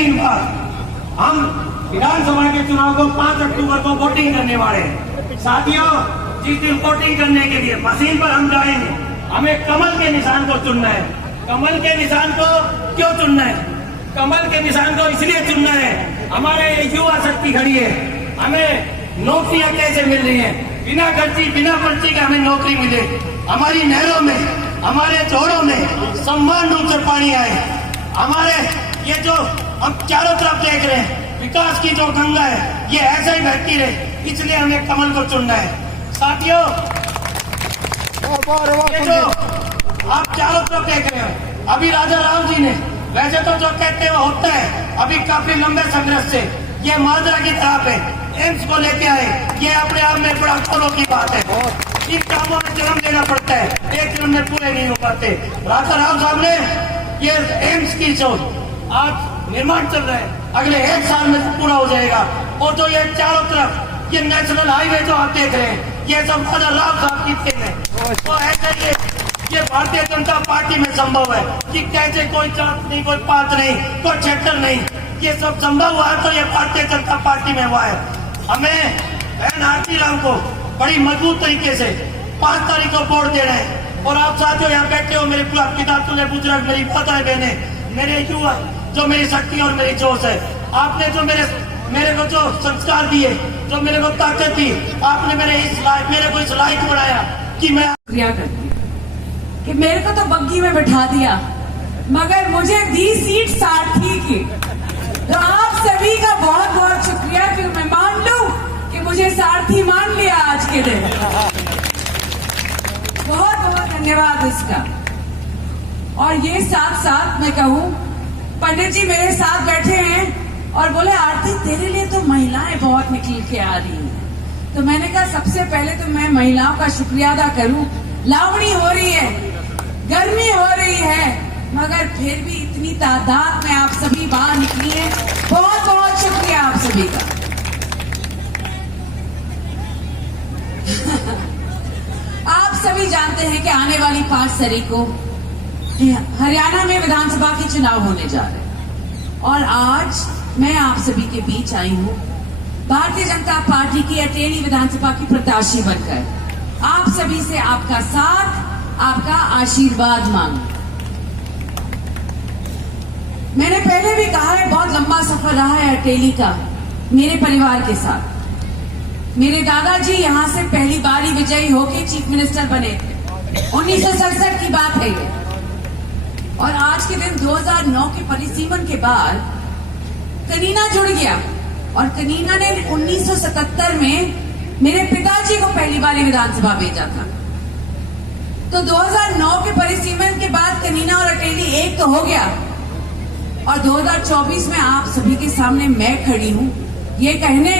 दिन बाद हम विधानसभा के चुनाव को 5 अक्टूबर को वोटिंग करने वाले हैं। साथियों, जिस दिन वोटिंग करने के लिए मशीन पर हम जाएंगे, हमें कमल के निशान को चुनना है। कमल के निशान को क्यों चुनना है? कमल के निशान को इसलिए चुनना है, हमारे युवा शक्ति खड़ी है। हमें नौकरियां कैसे मिल रही है? बिना खर्ची बिना पर्ची के हमें नौकरी मिले। हमारी नहरों में, हमारे जोड़ों में सम्मान रूप से पानी आए। हमारे ये जो हम चारों तरफ देख रहे हैं, विकास की जो गंगा है, ये ऐसे ही बहती रहे, इसलिए हमें कमल को चुनना है। साथियों, ये जो आप चारों तरफ देख रहे हैं, अभी राजा राम जी ने, वैसे तो जो कहते हैं वो होता है, अभी काफी लंबे संघर्ष से ये माजरा की तरह पे एम्स को लेके आए। ये अपने आप में बड़ा गौरव की बात है। इन कामों में जन्म देना पड़ता है, एक जन्म में पूरे नहीं हो पाते। राजा राम साहब ने ये एम्स की जो आज निर्माण चल रहा है, अगले 1 साल में पूरा हो जाएगा। और जो ये चारों तरफ ये नेशनल हाईवे जो आप देख रहे हैं, ये सब राजा राम साहब की देन है। तो ऐसे ये भारतीय जनता पार्टी में संभव है कि कैसे कोई जात नहीं, कोई पात नहीं, कोई क्षेत्र नहीं, ये सब संभव हुआ है तो ये भारतीय जनता पार्टी में हुआ है। हमें बहन आरती राम को बड़ी मजबूत तरीके से 5 तारीख को वोट दे रहे हैं। और आप साथियों यहाँ बैठे हो, मेरे पिता तुझे बुजुर्ग, मेरी माताएं बहने, मेरे युवा, जो मेरी शक्ति और मेरी जोश है, आपने जो मेरे को जो संस्कार दिए, जो मेरे को ताकत दी, आपने मेरे को इस लायक बनाया कि मैं शुक्रिया करती हूँ कि मेरे को तो बग्गी में बैठा दिया, मगर मुझे दी सीट सारथी की। तो आप सभी का बहुत बहुत शुक्रिया कि मैं मान लूं कि मुझे सारथी मान लिया आज के दिन। बहुत बहुत धन्यवाद इसका। और ये साथ साथ मैं कहूँ, पंडित जी मेरे साथ बैठे हैं और बोले आरती तेरे लिए तो महिलाएं बहुत निकल के आ रही हैं। तो मैंने कहा सबसे पहले तो मैं महिलाओं का शुक्रिया अदा करूं। लावणी हो रही है, गर्मी हो रही है, मगर फिर भी इतनी तादाद में आप सभी बाहर निकली हैं। बहुत बहुत शुक्रिया आप सभी का। आप सभी जानते हैं कि आने वाली 5 तारीख को हरियाणा में विधानसभा के चुनाव होने जा रहे हैं। और आज मैं आप सभी के बीच आई हूँ भारतीय जनता पार्टी की अटेली विधानसभा की प्रत्याशी बनकर। आप सभी से आपका साथ, आपका आशीर्वाद मांग। मैंने पहले भी कहा है, बहुत लंबा सफर रहा है अटेली का मेरे परिवार के साथ। मेरे दादाजी यहाँ से पहली बार ही विजयी होके चीफ मिनिस्टर बने थे। 1967 की बात है ये। और आज के दिन 2009 के परिसीमन के बाद कनीना जुड़ गया और कनीना ने 1977 में मेरे पिताजी को पहली बार विधानसभा भेजा था। तो 2009 के परिसीमन के बाद कनीना और अटेली एक तो हो गया। और 2024 में आप सभी के सामने मैं खड़ी हूँ ये कहने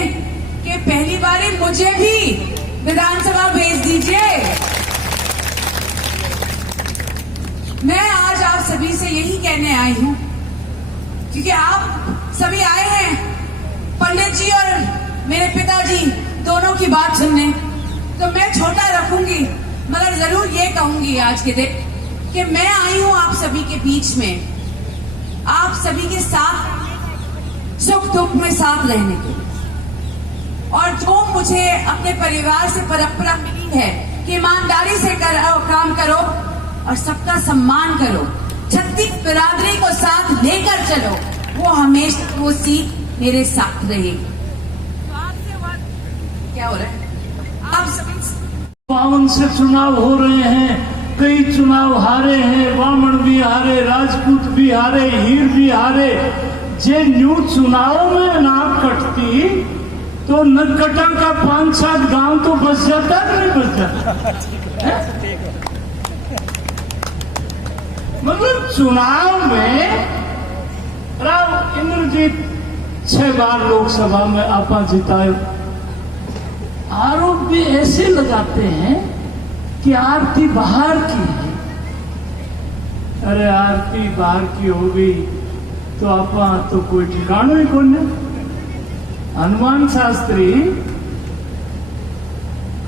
कि पहली बार मुझे भी विधानसभा भेज दीजिए। मैं आज आप सभी से यही कहने आई हूँ, क्योंकि आप सभी आए हैं पंडित जी और मेरे पिताजी दोनों की बात सुनने। तो मैं छोटा रखूंगी, मगर जरूर ये कहूंगी आज के दिन कि मैं आई हूँ आप सभी के बीच में, आप सभी के साथ सुख दुख में साथ रहने के। और जो मुझे अपने परिवार से परंपरा मिली है कि ईमानदारी से काम करो और सबका सम्मान करो, छत्तीस बिरादरी को साथ लेकर चलो, वो हमेशा वो सीख मेरे साथ रहेगी। तो आपसे क्या हो रहा है? आप सभी 52 से चुनाव हो रहे हैं, कई चुनाव हारे हैं, वामन भी हारे, राजपूत भी हारे, हीर भी हारे। जे न्यू चुनाव में ना कटती तो नटकटा का 5-7 गांव तो बच जाता नहीं बच जाता। मतलब चुनाव में राव इंद्रजीत 6 बार लोकसभा में आपा जिताए। आरोप भी ऐसे लगाते हैं कि आरती बाहर की है। अरे आरती बाहर की होगी तो आपा तो कोई ठिकाना ही कौन है। हनुमान शास्त्री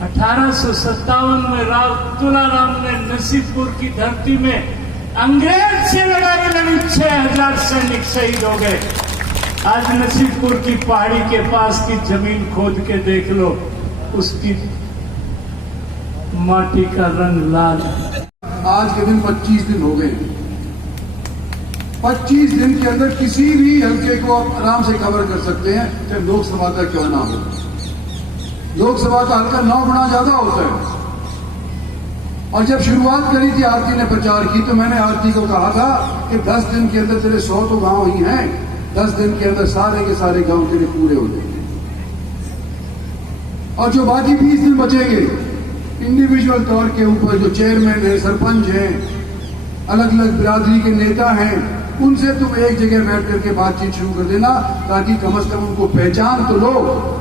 1857 में राव तुलाराम ने नसीबपुर की धरती में अंग्रेज से लड़ाई लड़ी, 6000 सैनिक शहीद हो गए। आज नसीबपुर की पहाड़ी के पास की जमीन खोद के देख लो, उसकी माटी का रंग लाल है। आज के दिन 25 दिन हो गए। 25 दिन के अंदर किसी भी हल्के को आप आराम से कवर कर सकते हैं, चाहे लोकसभा का क्यों ना हो। लोकसभा का हल्का 9 गुना ज्यादा होता है। और जब शुरुआत करी थी आरती ने प्रचार की, तो मैंने आरती को कहा था कि 10 दिन के अंदर तेरे 100 तो गांव ही हैं, 10 दिन के अंदर सारे के सारे गांव तेरे पूरे हो जाएंगे। और जो बाकी 20 दिन बचेंगे, इंडिविजुअल तौर के ऊपर जो चेयरमैन है, सरपंच हैं, अलग अलग बिरादरी के नेता हैं, उनसे तुम एक जगह बैठ करके बातचीत शुरू कर देना, ताकि कम से कम उनको पहचान तो लो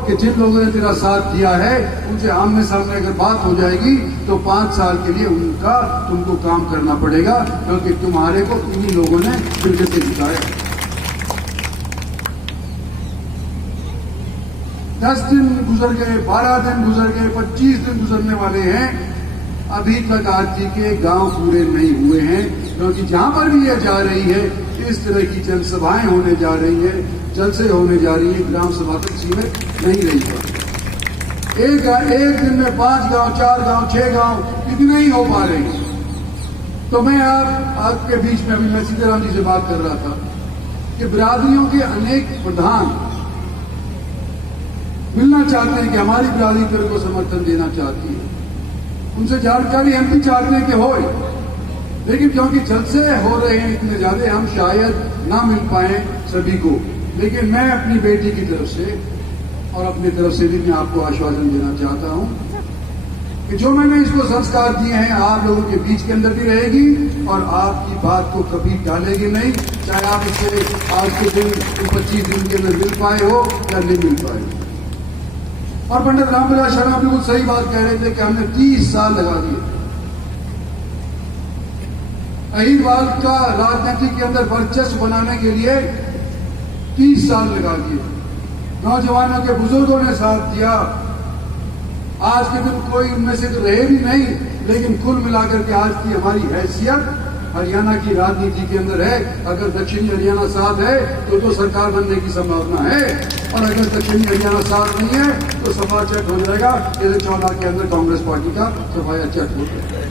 कि जिन लोगों ने तेरा साथ दिया है उनसे आमने सामने अगर बात हो जाएगी तो 5 साल के लिए उनका तुमको काम करना पड़ेगा, क्योंकि तुम्हारे को इन्हीं लोगों ने फिर से जिताया। 10 दिन गुजर गए, 12 दिन गुजर गए, 25 दिन गुजरने वाले हैं, अभी तक आरती के गांव पूरे नहीं हुए हैं। क्योंकि जहां पर भी ये जा रही है, इस तरह की जनसभाएं होने जा रही है, जलसे होने जा रही है, ग्राम सभा तक सीमित नहीं रही है। एक दिन में 5 गांव, 4 गांव, 6 गांव इतने ही हो पा रहे हैं। तो मैं आपके बीच में अभी मैं सीताराम जी से बात कर रहा था कि बिरादरियों के अनेक प्रधान मिलना चाहते हैं कि हमारी बिरादरी तेरे को समर्थन देना चाहती है, उनसे जानकारी हम भी चाहते हैं कि हो, लेकिन क्योंकि जलसे हो रहे हैं इतने ज्यादा, हम शायद ना मिल पाए सभी को। लेकिन मैं अपनी बेटी की तरफ से और अपनी तरफ से भी मैं आपको आश्वासन देना चाहता हूं कि जो मैंने इसको संस्कार दिए हैं, आप लोगों के बीच के अंदर भी रहेगी और आपकी बात को कभी टालेगी नहीं, चाहे आप इससे आज के दिन 25 दिन के अंदर मिल पाए हो या नहीं मिल पाए हो। और पंडित रामविलास शर्मा बिल्कुल सही बात कह रहे थे कि हमने 30 साल लगा दिए अहिरवाल का राजनीति के अंदर वर्चस्व बनाने के लिए, 30 साल लगा दिए। नौजवानों के बुजुर्गों ने साथ दिया। आज के दिन कोई उनमें से तो रहे भी नहीं, लेकिन कुल मिलाकर के आज की हमारी हैसियत हरियाणा की राजनीति के अंदर है। अगर दक्षिणी हरियाणा साथ है तो सरकार बनने की संभावना है, और अगर दक्षिणी हरियाणा साथ नहीं है तो सफा चट हो जाएगा, जैसे 14 के अंदर कांग्रेस पार्टी का सफाया चट हो जाएगा।